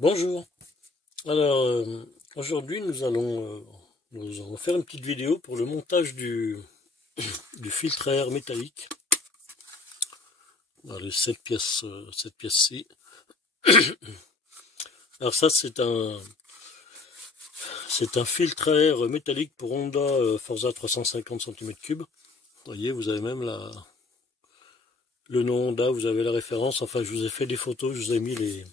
Bonjour. Alors aujourd'hui nous allons faire une petite vidéo pour le montage du filtre à air métallique. Voilà, les 7 pièces-ci. Alors ça c'est un filtre à air métallique pour Honda Forza 350 cm3. Vous voyez, vous avez même le nom Honda, vous avez la référence. Enfin, je vous ai fait des photos, je vous ai mis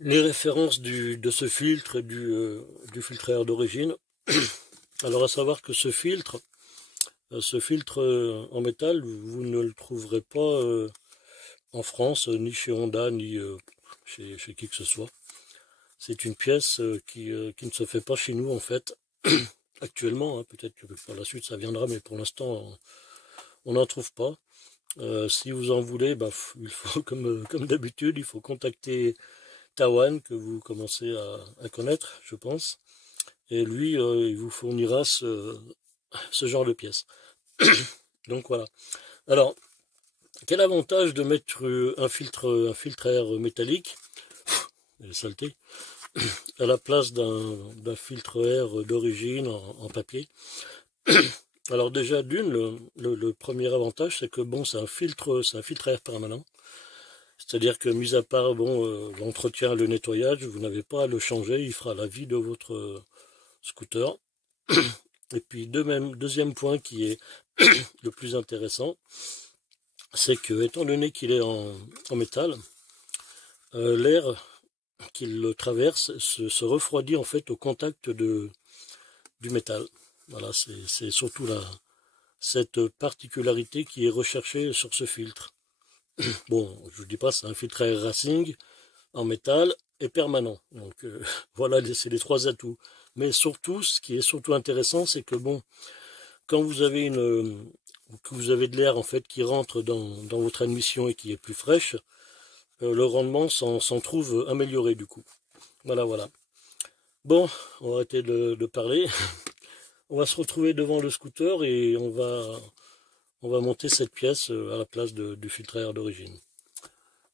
les références de ce filtre et du filtre à air d'origine. Alors à savoir que ce filtre en métal, vous ne le trouverez pas en France, ni chez Honda, ni chez qui que ce soit. C'est une pièce qui ne se fait pas chez nous en fait, actuellement, hein. Peut-être que par la suite ça viendra, mais pour l'instant on n'en trouve pas. Si vous en voulez, il faut, comme d'habitude, il faut contacter Tawan, que vous commencez à connaître, je pense. Et lui, il vous fournira ce genre de pièces. Donc voilà. Alors, quel avantage de mettre un filtre à air métallique, saleté, à la place d'un filtre à air d'origine en papier? Alors déjà le premier avantage, c'est que bon, c'est un filtre à air permanent. C'est-à-dire que, mis à part l'entretien, le nettoyage, vous n'avez pas à le changer, il fera la vie de votre scooter. Et puis deuxième point qui est le plus intéressant, c'est que, étant donné qu'il est en métal, l'air qu'il le traverse se refroidit en fait au contact du métal. Voilà, c'est surtout cette particularité qui est recherchée sur ce filtre. Bon, je vous dis pas, c'est un filtre à air racing en métal et permanent. Donc voilà, c'est les 3 atouts. Mais surtout, ce qui est surtout intéressant, c'est que bon, quand vous avez de l'air en fait qui rentre dans votre admission et qui est plus fraîche, le rendement s'en trouve amélioré du coup. Voilà. Bon, on va arrêter de parler. On va se retrouver devant le scooter et on va monter cette pièce à la place du filtre à air d'origine.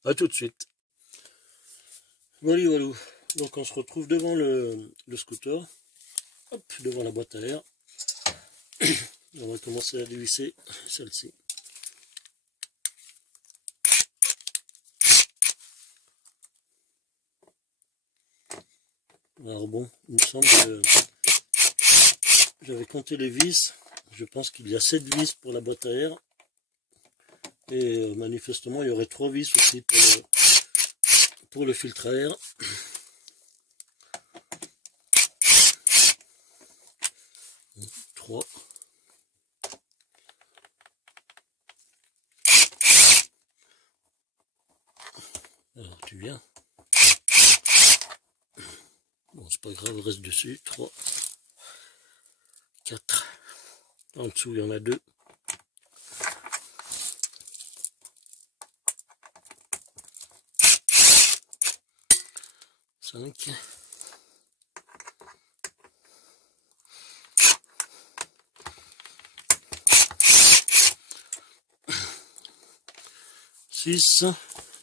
A tout de suite. Voilà. Donc on se retrouve devant le scooter, hop, devant la boîte à air. On va commencer à dévisser celle-ci. Alors bon, il me semble que j'avais compté les vis. Je pense qu'il y a 7 vis pour la boîte à air. Et manifestement, il y aurait 3 vis aussi pour le filtre à air. Alors tu viens. Bon, c'est pas grave, reste dessus. 3, 4. En dessous, il y en a 2. 5.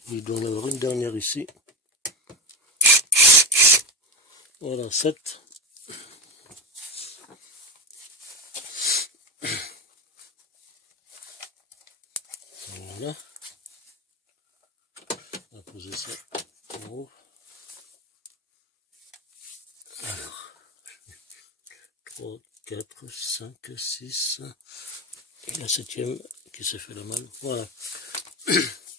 Il doit en avoir une dernière ici. Voilà, 7. Voilà. On va poser ça en haut. Alors, 3, 4, 5, 6. Et la 7e qui s'est fait la malle. Voilà.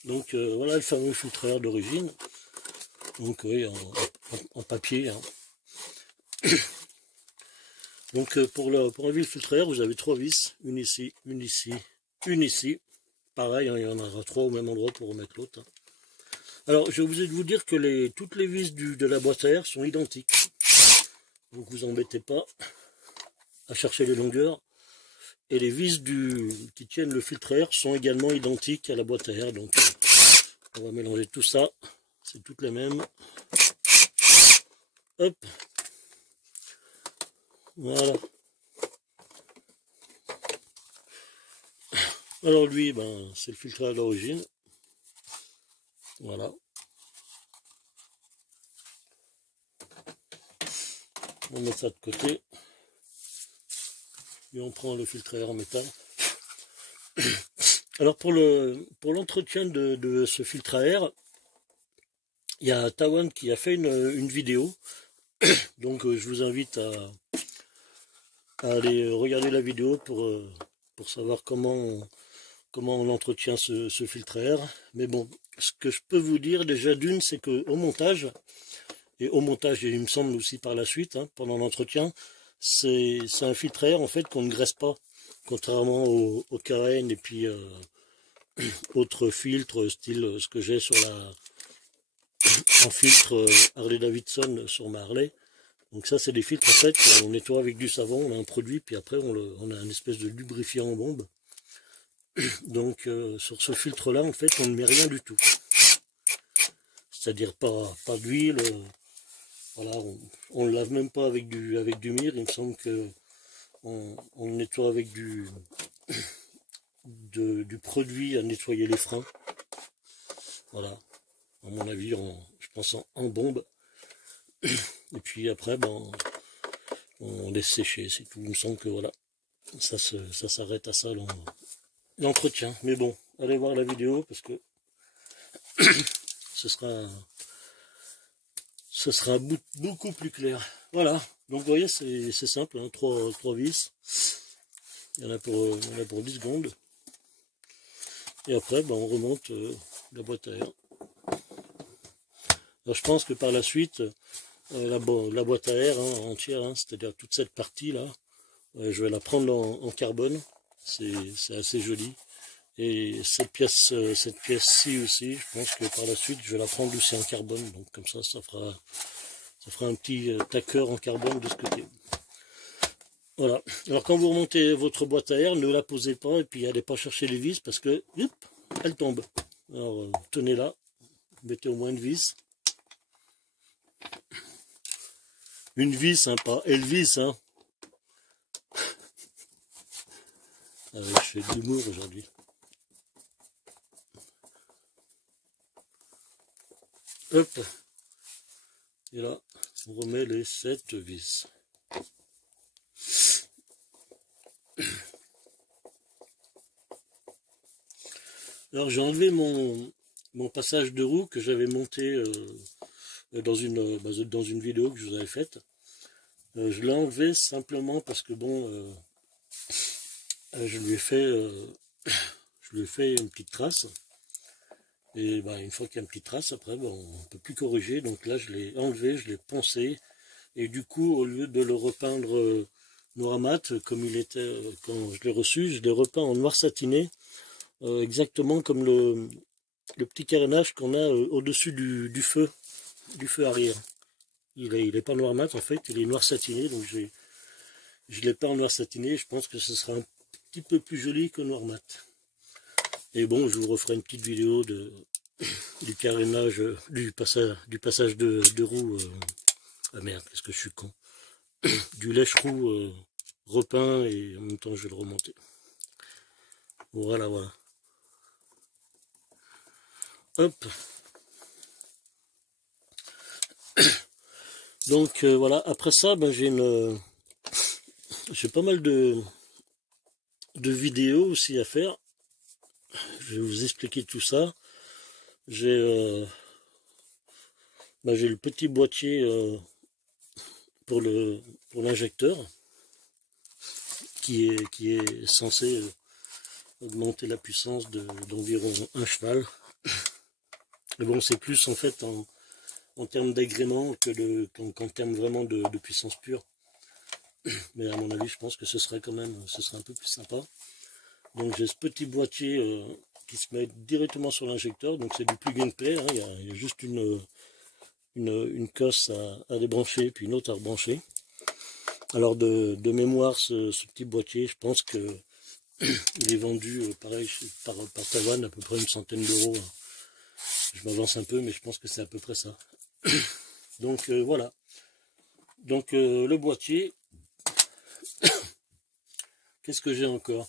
Donc voilà le fameux filtre à air d'origine. Donc oui, en papier. Hein. Donc pour enlever le filtre à air, vous avez 3 vis. Une ici, une ici, une ici. Pareil, hein, il y en aura 3 au même endroit pour remettre l'autre. Hein. Alors je vous ai de vous dire que toutes les vis de la boîte à air sont identiques. Donc vous embêtez pas à chercher les longueurs. Et les vis qui tiennent le filtre à air sont également identiques à la boîte à air. Donc on va mélanger tout ça. C'est toutes les mêmes. Hop. Voilà. Alors lui, c'est le filtre à l'origine. Voilà. On met ça de côté. Et on prend le filtre à air en métal. Alors pour l'entretien de ce filtre à air, il y a Tawan qui a fait une vidéo. Donc je vous invite à aller regarder la vidéo pour savoir comment on entretient ce filtre à air. Mais bon, ce que je peux vous dire déjà d'une, c'est qu'au montage, et il me semble aussi par la suite, hein, pendant l'entretien, c'est un filtre à air en fait qu'on ne graisse pas, contrairement au Carène et puis autres filtres, style ce que j'ai sur en filtre Harley Davidson sur ma Harley. Donc ça c'est des filtres en fait qu'on nettoie avec du savon, on a un produit, puis après on a une espèce de lubrifiant en bombe. Donc sur ce filtre là en fait on ne met rien du tout. C'est-à-dire pas d'huile, voilà, on ne lave même pas avec du mire, il me semble que on le nettoie avec du produit à nettoyer les freins. Voilà, à mon avis, je pense en bombe. Et puis après, ben, on laisse sécher, c'est tout. Il me semble que voilà, ça s'arrête à ça l'entretien. Mais bon, allez voir la vidéo parce que ce sera beaucoup plus clair. Voilà, donc vous voyez, c'est simple, hein, 3 vis. Il y en a pour 10 secondes. Et après, ben, on remonte la boîte à air. Alors, je pense que par la suite, la boîte à air hein, entière, hein, c'est-à-dire toute cette partie-là, je vais la prendre en carbone. C'est assez joli. Et cette pièce-ci aussi, je pense que par la suite, je vais la prendre aussi en carbone. Donc comme ça fera un petit tacker en carbone de ce côté. Voilà. Alors quand vous remontez votre boîte à air, ne la posez pas et puis n'allez pas chercher les vis parce que hop, elle tombe. Alors tenez-la, mettez au moins une vis. Une vis, hein, pas Elvis, hein. Je fais de l'humour aujourd'hui. Hop. Et là, on remet les 7 vis. Alors j'ai enlevé mon passage de roue que j'avais monté dans une vidéo que je vous avais faite. Je l'ai enlevé simplement parce que bon, je lui ai fait une petite trace. Et ben, une fois qu'il y a une petite trace, après bon, on ne peut plus corriger. Donc là je l'ai enlevé, je l'ai poncé. Et du coup, au lieu de le repeindre noir mat, comme il était quand je l'ai reçu, je l'ai repeint en noir satiné. Exactement comme le petit carénage qu'on a au-dessus du feu arrière. Il est pas noir mat en fait, il est noir satiné, donc je l'ai peint en noir satiné, je pense que ce sera un petit peu plus joli que noir mat. Et bon, je vous referai une petite vidéo du carénage, du passage de roue, ah merde, qu'est-ce que je suis con, du lèche-roue repeint et en même temps je vais le remonter. Voilà. Hop. Donc voilà, après ça, ben, j'ai pas mal de vidéos aussi à faire. Je vais vous expliquer tout ça. J'ai le petit boîtier pour l'injecteur qui est censé augmenter la puissance d'environ 1 cheval. Mais bon, c'est plus en fait en termes d'agrément qu'en termes vraiment de puissance pure. Mais à mon avis, je pense que ce serait un peu plus sympa. Donc j'ai ce petit boîtier qui se met directement sur l'injecteur. Donc c'est du plug and play, hein. Il y a juste une cosse à débrancher puis une autre à rebrancher. Alors de mémoire, ce petit boîtier, je pense que il est vendu pareil par Tawan à peu près une centaine d'euros. Je m'avance un peu, mais je pense que c'est à peu près ça. Donc voilà. Donc le boîtier. Qu'est-ce que j'ai encore?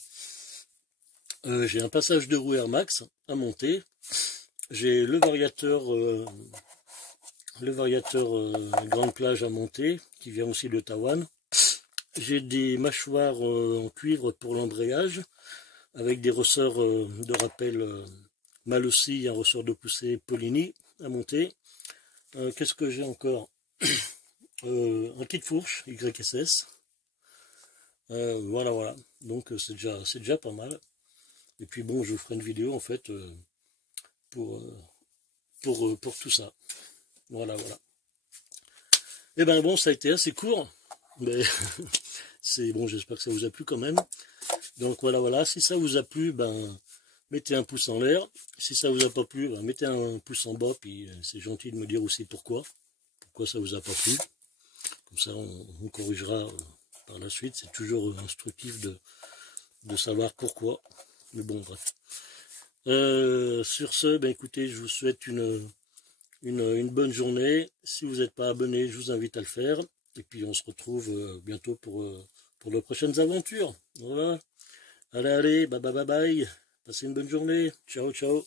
J'ai un passage de roue Air Max à monter. J'ai le variateur le variateur grande plage à monter, qui vient aussi de Taïwan. J'ai des mâchoires en cuivre pour l'embrayage, avec des ressorts de rappel mal aussi, un ressort de poussée Polini à monter. Qu'est-ce que j'ai encore? Un kit fourche YSS. Voilà. Donc c'est déjà pas mal. Et puis bon, je vous ferai une vidéo en fait pour tout ça. Voilà. Et ben bon, ça a été assez court, mais c'est bon, j'espère que ça vous a plu quand même. Donc voilà, si ça vous a plu, ben mettez un pouce en l'air. Si ça vous a pas plu, ben, mettez un pouce en bas, puis c'est gentil de me dire aussi pourquoi ça vous a pas plu. Comme ça, on corrigera par la suite. C'est toujours instructif de savoir pourquoi. Mais bon, bref. Sur ce, ben écoutez, je vous souhaite une bonne journée. Si vous n'êtes pas abonné, je vous invite à le faire. Et puis on se retrouve bientôt pour de prochaines aventures. Voilà. Allez, bye. Passez une bonne journée. Ciao.